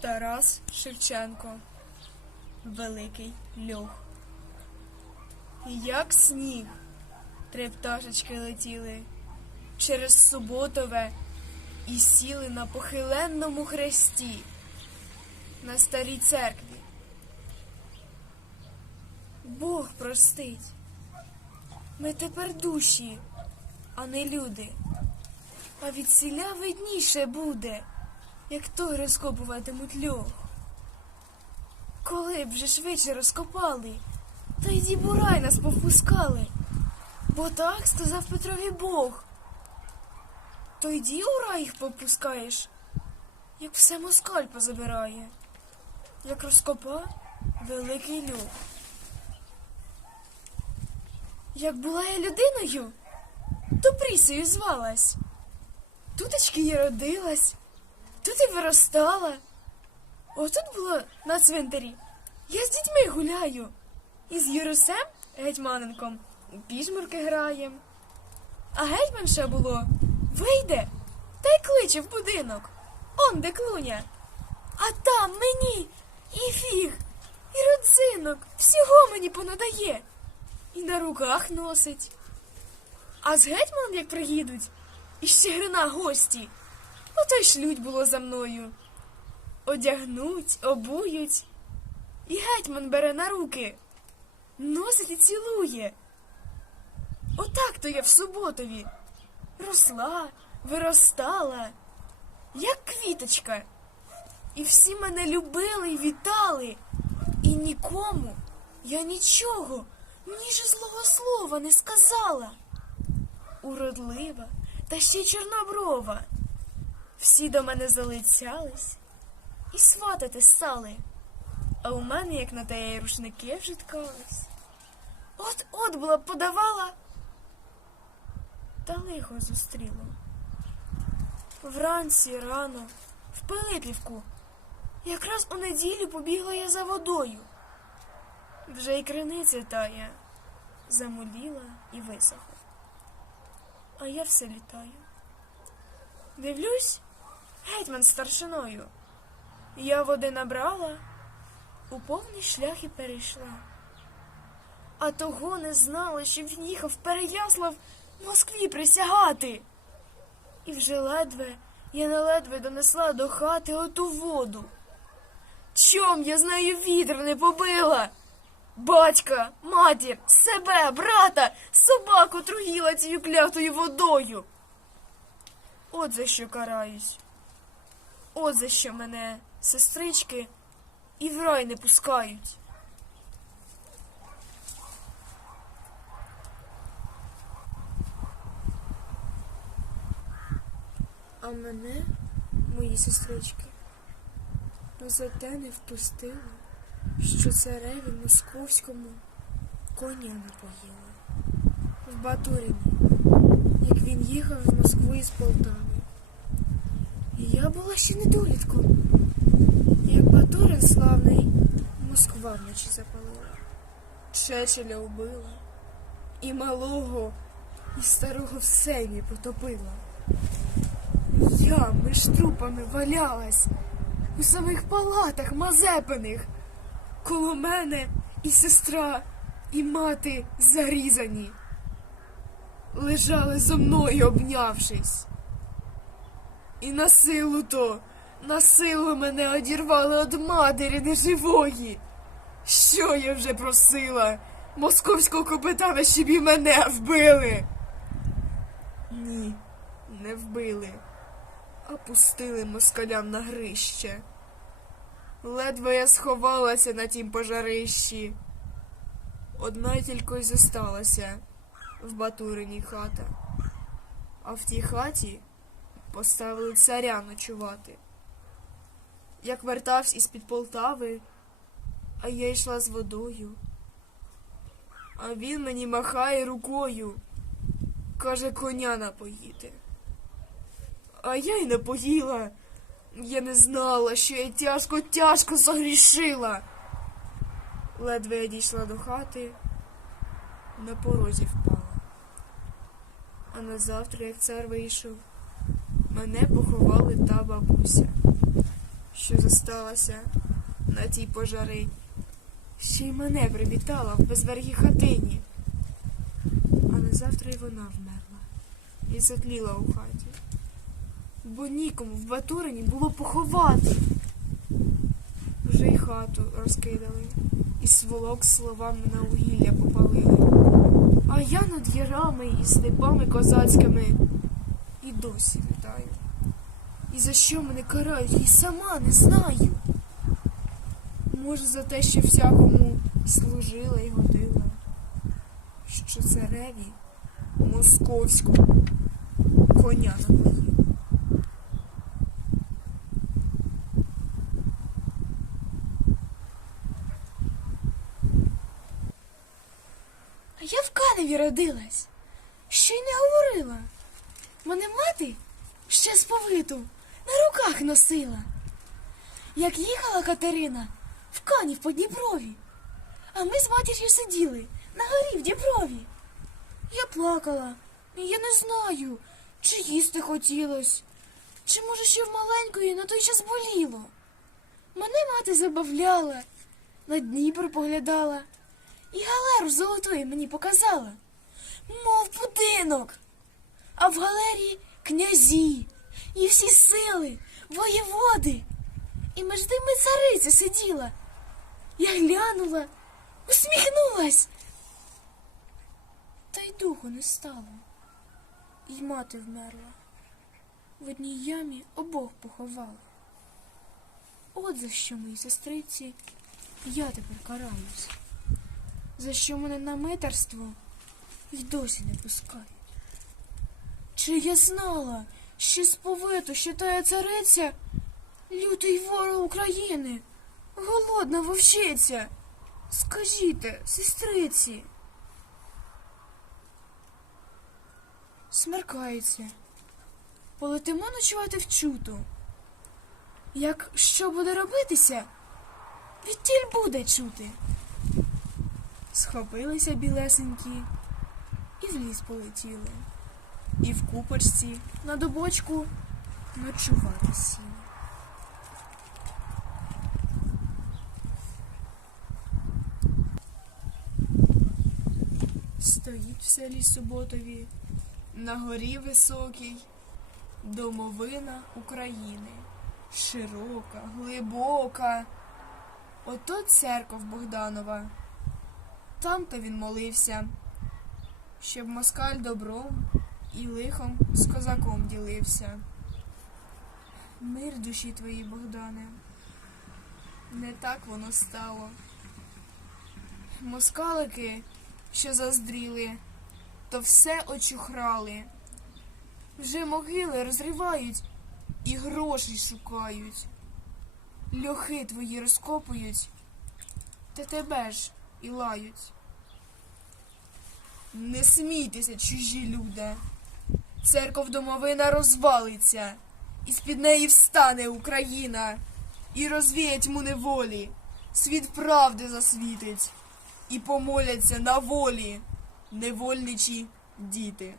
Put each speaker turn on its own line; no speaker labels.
Тарас Шевченко. Великий льох. Як сніг, три пташечки летіли через суботове і сіли на похиленному хресті на старій церкві. Бог простить. Ми тепер душі, а не люди. А від сіля видніше буде, як той розкопуватимуть льох. Коли б же швидше розкопали, та й дібурай нас повпускали. Бо так сказав Петрові Бог. То йди у їх попускаєш, як все москаль позабирає, як розкопа великий люк. Як була я людиною, то прісею звалась. Туточки я родилась, тут і виростала. Отут було на цвинтарі. Я з дітьми гуляю. І з Юрусем гетьманенком у піжмурки граєм. А гетьман ще було вийде та й кличе в будинок. Он де клуня. А там мені і фіг, і родзинок, всього мені понадає. І на руках носить. А з гетьманом, як приїдуть, і ще грина гості, ото й шлють було за мною. Одягнуть, обують, і гетьман бере на руки, носить і цілує. Отак то я в суботові росла, виростала, як квіточка. І всі мене любили і вітали, і нікому я нічого, ніж злого слова не сказала. Уродлива та ще й чорноброва. Всі до мене залицялись і сватати стали. А у мене, як на те, і рушники вже ткались. От от була б подавала, та лихо зустріло. Вранці рано, в Пилипівку, якраз у неділю побігла я за водою. Вже й криниця тая замуліла і висохла. А я все літаю. Дивлюсь, гетьман старшиною. Я води набрала, у повний шлях і перейшла. А того не знала, що він їхав Переяслав Москві присягати. І вже ледве, я не ледве донесла до хати оту воду. Чом я з нею вітер не побила? Батька, матір, себе, брата, собаку труїла цією клятою водою. От за що караюсь. От за що мене сестрички і в рай не пускають. А мене, мої сестрички, за те не впустили, що цареві московському коня не поїли. В Батурині, як він їхав з Москви і з Полтави. Я була ще недолітком, як Батурин славний Москва вночі запалила, Чечеля убила, і малого, і старого в сені потопила. Я між трупами валялась у самих палатах мазепиних. Коло мене і сестра, і мати зарізані. Лежали зо мною, обнявшись. І на силу то, на силу мене одірвали від матері неживої. Що я вже просила? Московського капітана, щоб і мене вбили. Ні, не вбили, а пустили москалям на грище. Ледве я сховалася на тім пожарищі. Одна тільки й зосталася в Батурині хата, а в тій хаті поставили царя ночувати. Як вертався із-під Полтави, а я йшла з водою, а він мені махає рукою, каже, коня напоїти. А я й не поїла. Я не знала, що я тяжко, тяжко загрішила. Ледве я дійшла до хати, на порозі впала. А на завтра, як цар вийшов, мене поховали та бабуся, що зосталася на тій пожари. Ще й мене привітала в безвергій хатині. Але завтра й вона вмерла і затліла у хаті. Бо нікому в Батурині було поховати. Вже й хату розкидали, і сволок словами на вугілля попалили. А я над ярами і степами козацькими досі літаю. І за що мене карають, і сама не знаю. Може, за те, що всякому служила і годила, що цареві московському коня напоїла. А я в Каневі родилась, ще й не говорила. Мене мати ще сповиту на руках носила. Як їхала Катерина в Канів по Дніпрові, а ми з матір'ю сиділи на горі в Дніпрові. Я плакала, і я не знаю, чи їсти хотілось, чи може ще в маленької на той час боліло. Мене мати забавляла, на Дніпро поглядала і галеру золотої мені показала, мов будинок. А в галерії князі і всі сили, воєводи. І між ними цариця сиділа. Я глянула, усміхнулась. Та й духу не стало. І мати вмерла. В одній ямі обох поховали. От за що моїй сестриці я тепер караюсь. За що мене на митерство й досі не пускають. Чи я знала, що сповиту, що тая цариця лютий ворог України, голодна вовчиця. Скажіть, сестриці. Смеркається. Полетимо ночувати в чуту. Як що буде робитися, відтіль буде чути. Схопилися білесенькі і в ліс полетіли. І в купочці на добочку ночувати сіли. Стоїть в селі Суботові, на горі високій, домовина України, широка, глибока. Ото церков Богданова. Там-то він молився, щоб москаль добром і лихом з козаком ділився. Мир душі твоїй, Богдане, не так воно стало. Москалики, що заздріли, то все очухрали. Вже могили розривають і грошей шукають. Льохи твої розкопують, та тебе ж і лають. Не смійтеся, чужі люди. Церков домовина розвалиться, і з-під неї встане Україна, і розвіє тьму неволі, світ правди засвітить, і помоляться на волі невольничі діти.